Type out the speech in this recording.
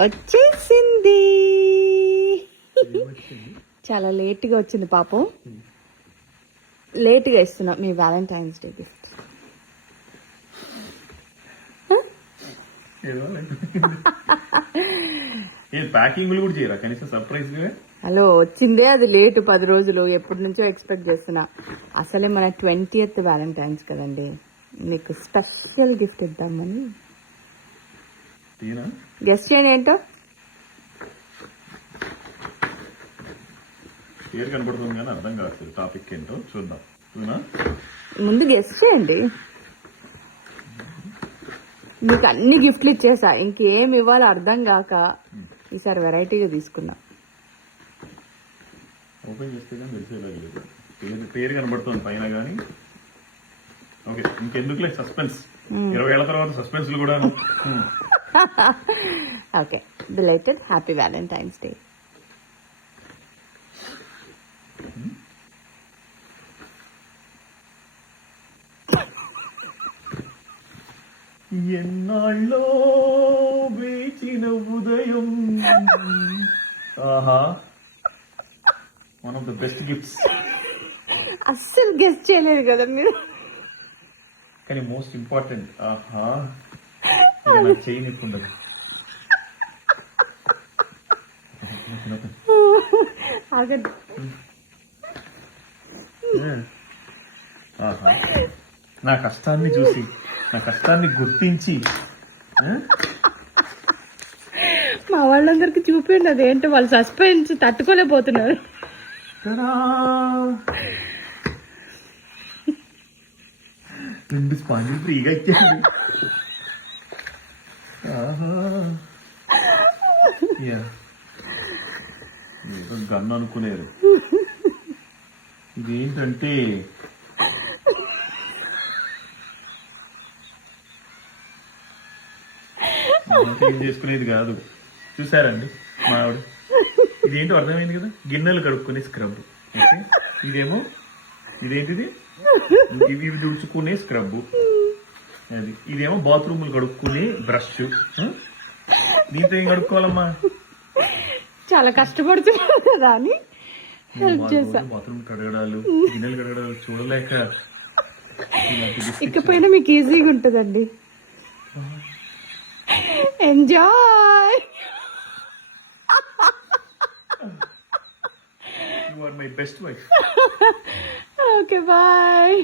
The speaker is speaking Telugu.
వచ్చేసింది. చాలా లేట్గా వచ్చింది పాపం. లేట్గా ఇస్తున్నా మీ వ్యాలంటైన్స్ డే గిఫ్ట్. ప్యాకింగ్ కూడా చేయరా కనీసం సర్ప్రైజ్ గా? హలో, వచ్చిందే అది లేటు 10 రోజులు. ఎప్పటి నుంచో ఎక్స్పెక్ట్ చేస్తున్నా. అసలే మన 20th వ్యాలంటైన్స్ కదండి, మీకు స్పెషల్ గిఫ్ట్ ఇద్దామని. గెస్ట్ చేయండి ఏంటో. పేరు కనబడుతుంది కానీ అర్థం కాదు టాపిక్ ఏంటో. చూద్దాం. ముందు గెస్ట్ చేయండి. మీకు అన్ని గిఫ్ట్లు ఇచ్చేసా, ఇంకేం ఇవ్వాలో అర్థం కాక ఈసారి వెరైటీగా తీసుకున్నా. ఓపెన్ చేస్తే కానీ తెలిసేలాగలేదు. పేరు కనబడుతుంది పైన కానీ. ఓకే, ఇంకెందుకులే సస్పెన్స్. 20 ఏళ్ల తర్వాత సస్పెన్స్ కూడా. Okay, belated happy Valentine's Day. ఎన్నాళ్ళో వేచిన ఉదయం. ఆహా, one of the best gifts. అస్సలు గెస్ట్ చేయలేదు కదా మీరు. కానీ మోస్ట్ ఇంపార్టెంట్. ఆహా, నాకు చేయనికుండదు. ఆహా, నా కష్టాన్ని చూసి, నా కష్టాన్ని గుర్తించి మా వాళ్ళందరికి చూపిండి. అదేంటో వాళ్ళు సస్పెన్స్ తట్టుకోలేకపోతున్నారు. రెండు స్పాంజీలు ఫ్రీగా ఇచ్చాను. ఏదో గన్ను అనుకునేరు. ఇదేంటంటే ఏం చేసుకునేది కాదు. చూసారండి మా ఆవిడ. ఇదేంటో అర్థమైంది కదా, గిన్నెలు కడుక్కునే స్క్రబ్. ఓకే, ఇదేమో ఇదేంటిది, ఇవి దుడుచుకునే స్క్రబ్. అది ఇదేమో బాత్రూములు కడుక్కునే బ్రష్. దీంతో ఏం కడుక్కోవాలమ్మా? చాలా కష్టపడుతున్నారు కదా అని హెల్ప్ చేశా. బాత్రూమ్ కడగడాలు, గిన్నెలు కడగడాలు చూడలేక. ఇకపోయినా మీకు ఈజీగా ఉంటుందండి. Enjoy. You are my best wife. Okay, bye.